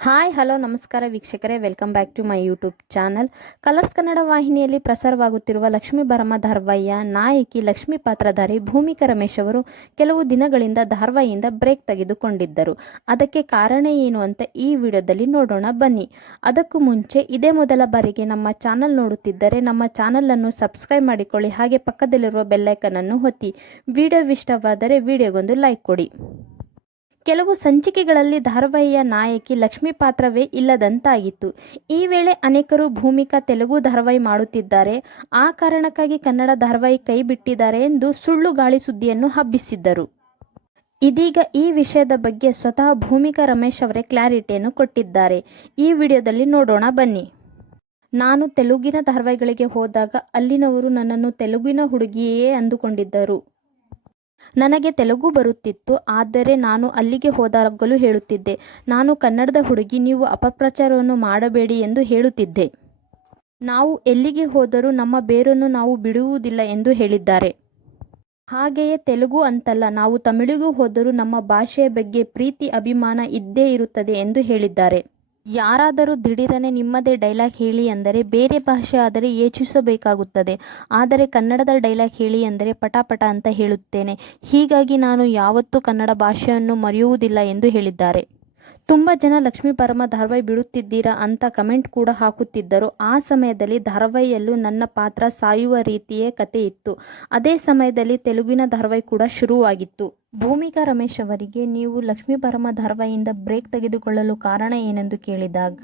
Hi hello ನಮಸ್ಕಾರ ವೀಕ್ಷಕರೇ, welcome back to my YouTube channel. Colors Kannada ವಾಹಿನಿಯಲ್ಲಿ ಪ್ರಸಾರವಾಗುತ್ತಿರುವ ಲಕ್ಷ್ಮೀ ಭರಮ ಧಾರಾವಾಹಿಯ ನಾಯಕಿ ಲಕ್ಷ್ಮೀ ಪಾತ್ರಧಾರಿ ಭೂಮಿಕಾ ರಮೇಶ್ ಅವರು ಕೆಲವು ದಿನಗಳಿಂದ ಧಾರಾವಾಹಿಯಿಂದ ಬ್ರೇಕ್ ತೆಗೆದುಕೊಂಡಿದ್ದರು. ಅದಕ್ಕೆ ಕಾರಣ ಏನು ಅಂತ ಈ ವಿಡಿಯೋದಲ್ಲಿ ನೋಡೋಣ ಬನ್ನಿ. ಅದಕ್ಕೂ ಮುಂಚೆ ಇದೇ ಮೊದಲ ಬಾರಿಗೆ ನಮ್ಮ ಚಾನಲ್ ನೋಡುತ್ತಿದ್ದರೆ ನಮ್ಮ ಚಾನಲನ್ನು ಸಬ್ಸ್ಕ್ರೈಬ್ ಮಾಡಿಕೊಳ್ಳಿ, ಹಾಗೆ ಪಕ್ಕದಲ್ಲಿರುವ ಬೆಲ್ಲೈಕನ್ ಅನ್ನು ಒತ್ತಿ. ವಿಡಿಯೋ ಇಷ್ಟವಾದರೆ ವಿಡಿಯೋಗೊಂದು ಲೈಕ್ ಕೊಡಿ. ಕೆಲವು ಸಂಚಿಕೆಗಳಲ್ಲಿ ಧಾರಾವಾಹಿಯ ನಾಯಕಿ ಲಕ್ಷ್ಮಿ ಪಾತ್ರವೇ ಇಲ್ಲದಂತಾಗಿತ್ತು. ಈ ವೇಳೆ ಅನೇಕರು ಭೂಮಿಕಾ ತೆಲುಗು ಧಾರಾವಾಹಿ ಮಾಡುತ್ತಿದ್ದಾರೆ, ಆ ಕಾರಣಕ್ಕಾಗಿ ಕನ್ನಡ ಧಾರಾವಾಹಿ ಕೈ ಬಿಟ್ಟಿದ್ದಾರೆ ಎಂದು ಸುಳ್ಳು ಗಾಳಿ ಸುದ್ದಿಯನ್ನು ಹಬ್ಬಿಸಿದ್ದರು. ಇದೀಗ ಈ ವಿಷಯದ ಬಗ್ಗೆ ಸ್ವತಃ ಭೂಮಿಕಾ ರಮೇಶ್ ಅವರೇ ಕ್ಲಾರಿಟಿಯನ್ನು ಕೊಟ್ಟಿದ್ದಾರೆ. ಈ ವಿಡಿಯೋದಲ್ಲಿ ನೋಡೋಣ ಬನ್ನಿ. ನಾನು ತೆಲುಗಿನ ಧಾರಾವಾಹಿಗಳಿಗೆ ಹೋದಾಗ ಅಲ್ಲಿನವರು ನನ್ನನ್ನು ತೆಲುಗಿನ ಹುಡುಗಿಯೇ ಅಂದುಕೊಂಡಿದ್ದರು. ನನಗೆ ತೆಲುಗು ಬರುತ್ತಿತ್ತು, ಆದರೆ ನಾನು ಅಲ್ಲಿಗೆ ಹೋದಾಗಲೂ ಹೇಳುತ್ತಿದ್ದೆ, ನಾನು ಕನ್ನಡದ ಹುಡುಗಿ, ನೀವು ಅಪಪ್ರಚಾರವನ್ನು ಮಾಡಬೇಡಿ ಎಂದು ಹೇಳುತ್ತಿದ್ದೆ. ನಾವು ಎಲ್ಲಿಗೆ ಹೋದರೂ ನಮ್ಮ ಬೇರನ್ನು ನಾವು ಬಿಡುವುದಿಲ್ಲ ಎಂದು ಹೇಳಿದ್ದಾರೆ. ಹಾಗೆಯೇ ತೆಲುಗು ಅಂತಲ್ಲ, ನಾವು ತಮಿಳಿಗೂ ಹೋದರೂ ನಮ್ಮ ಭಾಷೆಯ ಬಗ್ಗೆ ಪ್ರೀತಿ ಅಭಿಮಾನ ಇದ್ದೇ ಇರುತ್ತದೆ ಎಂದು ಹೇಳಿದ್ದಾರೆ. ಯಾರಾದರೂ ದಿಢೀರನೆ ನಿಮ್ಮದೇ ಡೈಲಾಗ್ ಹೇಳಿ ಅಂದರೆ ಬೇರೆ ಭಾಷೆ ಆದರೆ ಯೋಚಿಸಬೇಕಾಗುತ್ತದೆ, ಆದರೆ ಕನ್ನಡದ ಡೈಲಾಗ್ ಹೇಳಿ ಅಂದರೆ ಪಟಾಪಟ ಅಂತ ಹೇಳುತ್ತೇನೆ. ಹೀಗಾಗಿ ನಾನು ಯಾವತ್ತೂ ಕನ್ನಡ ಭಾಷೆಯನ್ನು ಮರೆಯುವುದಿಲ್ಲ ಎಂದು ಹೇಳಿದ್ದಾರೆ. ತುಂಬ ಜನ ಲಕ್ಷ್ಮೀ ಭರಮ ಧಾರಾವಾಹಿ ಬಿಡುತ್ತಿದ್ದೀರಾ ಅಂತ ಕಮೆಂಟ್ ಕೂಡ ಹಾಕುತ್ತಿದ್ದರು. ಆ ಸಮಯದಲ್ಲಿ ಧಾರಾವಾಹಿಯಲ್ಲೂ ನನ್ನ ಪಾತ್ರ ಸಾಯುವ ರೀತಿಯೇ ಕತೆ ಇತ್ತು. ಅದೇ ಸಮಯದಲ್ಲಿ ತೆಲುಗಿನ ಧಾರಾವಾಹಿ ಕೂಡ ಶುರುವಾಗಿತ್ತು. ಭೂಮಿಕಾ ರಮೇಶ್ ಅವರಿಗೆ ನೀವು ಲಕ್ಷ್ಮೀ ಭರಮ ಧಾರಾವಾಹಿಯಿಂದ ಬ್ರೇಕ್ ತೆಗೆದುಕೊಳ್ಳಲು ಕಾರಣ ಏನೆಂದು ಕೇಳಿದಾಗ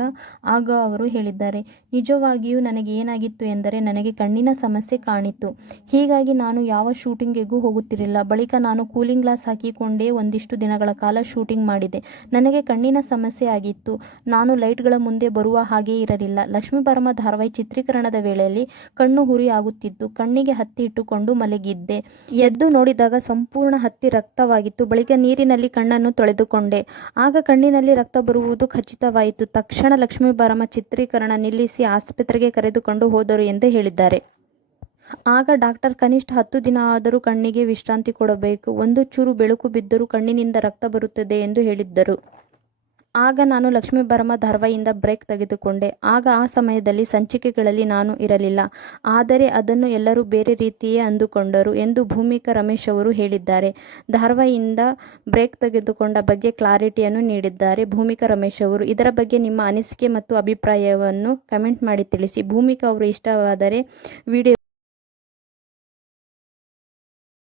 ಆಗ ಅವರು ಹೇಳಿದ್ದಾರೆ, ನಿಜವಾಗಿಯೂ ನನಗೆ ಏನಾಗಿತ್ತು ಎಂದರೆ ನನಗೆ ಕಣ್ಣಿನ ಸಮಸ್ಯೆ ಕಾಣಿತ್ತು. ಹೀಗಾಗಿ ನಾನು ಯಾವ ಶೂಟಿಂಗಿಗೂ ಹೋಗುತ್ತಿರಲಿಲ್ಲ. ಬಳಿಕ ನಾನು ಕೂಲಿಂಗ್ ಗ್ಲಾಸ್ ಹಾಕಿಕೊಂಡೇ ಒಂದಿಷ್ಟು ದಿನಗಳ ಕಾಲ ಶೂಟಿಂಗ್ ಮಾಡಿದೆ. ನನಗೆ ಕಣ್ಣಿನ ಸಮಸ್ಯೆ ಆಗಿತ್ತು. ನಾನು ಲೈಟ್ಗಳ ಮುಂದೆ ಬರುವ ಹಾಗೆ ಇರಲಿಲ್ಲ. ಲಕ್ಷ್ಮೀ ಭರಮ ಧಾರಾವಾಹಿ ಚಿತ್ರೀಕರಣದ ವೇಳೆಯಲ್ಲಿ ಕಣ್ಣು ಹುರಿ ಆಗುತ್ತಿದ್ದು ಕಣ್ಣಿಗೆ ಹತ್ತಿ ಇಟ್ಟುಕೊಂಡು ಮಲಗಿದ್ದೆ. ಎದ್ದು ನೋಡಿದಾಗ ಸಂಪೂರ್ಣ ಹತ್ತಿ ರಕ್ತವಾಗಿತ್ತು. ಬಳಿಕ ನೀರಿನಲ್ಲಿ ಕಣ್ಣನ್ನು ತೊಳೆದುಕೊಂಡೆ. ಆಗ ಕಣ್ಣಿನಲ್ಲಿ ರಕ್ತ ಬರುವುದು ಖಚಿತವಾಯಿತು. ತಕ್ಷಣ ಲಕ್ಷ್ಮೀ ಭರಮ ಚಿತ್ರೀಕರಣ ನಿಲ್ಲಿಸಿ ಆಸ್ಪತ್ರೆಗೆ ಕರೆದುಕೊಂಡು ಹೋದರು ಎಂದು ಹೇಳಿದ್ದಾರೆ. ಆಗ ಡಾಕ್ಟರ್ ಕನಿಷ್ಠ 10 ದಿನ ಆದರೂ ಕಣ್ಣಿಗೆ ವಿಶ್ರಾಂತಿ ಕೊಡಬೇಕು, ಒಂದು ಚೂರು ಬೆಳಕು ಬಿದ್ದರೂ ಕಣ್ಣಿನಿಂದ ರಕ್ತ ಬರುತ್ತದೆ ಎಂದು ಹೇಳಿದ್ದರು. ಆಗ ನಾನು ಲಕ್ಷ್ಮೀ ಭರಮ ಧಾರಾವಾಹಿಯಿಂದ ಬ್ರೇಕ್ ತೆಗೆದುಕೊಂಡೆ. ಆಗ ಆ ಸಮಯದಲ್ಲಿ ಸಂಚಿಕೆಗಳಲ್ಲಿ ನಾನು ಇರಲಿಲ್ಲ, ಆದರೆ ಅದನ್ನು ಎಲ್ಲರೂ ಬೇರೆ ರೀತಿಯೇ ಅಂದುಕೊಂಡರು ಎಂದು ಭೂಮಿಕಾ ರಮೇಶ್ ಅವರು ಹೇಳಿದ್ದಾರೆ. ಧಾರಾವಾಹಿಯಿಂದ ಬ್ರೇಕ್ ತೆಗೆದುಕೊಂಡ ಬಗ್ಗೆ ಕ್ಲಾರಿಟಿಯನ್ನು ನೀಡಿದ್ದಾರೆ ಭೂಮಿಕಾ ರಮೇಶ್ ಅವರು. ಇದರ ಬಗ್ಗೆ ನಿಮ್ಮ ಅನಿಸಿಕೆ ಮತ್ತು ಅಭಿಪ್ರಾಯವನ್ನು ಕಮೆಂಟ್ ಮಾಡಿ ತಿಳಿಸಿ. ಭೂಮಿಕಾ ಅವರು ಇಷ್ಟವಾದರೆ ವಿಡಿಯೋ